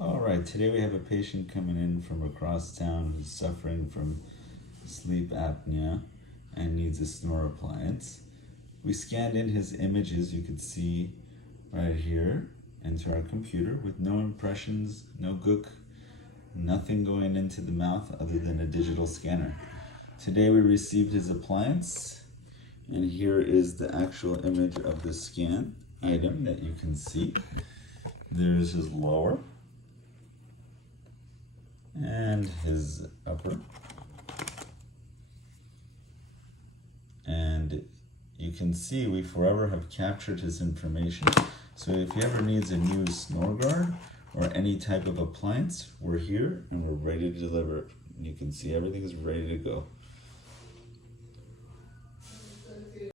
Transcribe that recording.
All right, today we have a patient coming in from across town who's suffering from sleep apnea and needs a snore appliance. We scanned in his images, you could see right here, into our computer with no impressions, no gook, nothing going into the mouth other than a digital scanner. Today we received his appliance, and here is the actual image of the scan item that you can see. There's his lower and his upper, and you can see we forever have captured his information. So if he ever needs a new snore guard or any type of appliance, we're here and we're ready to deliver. You can see everything is ready to go.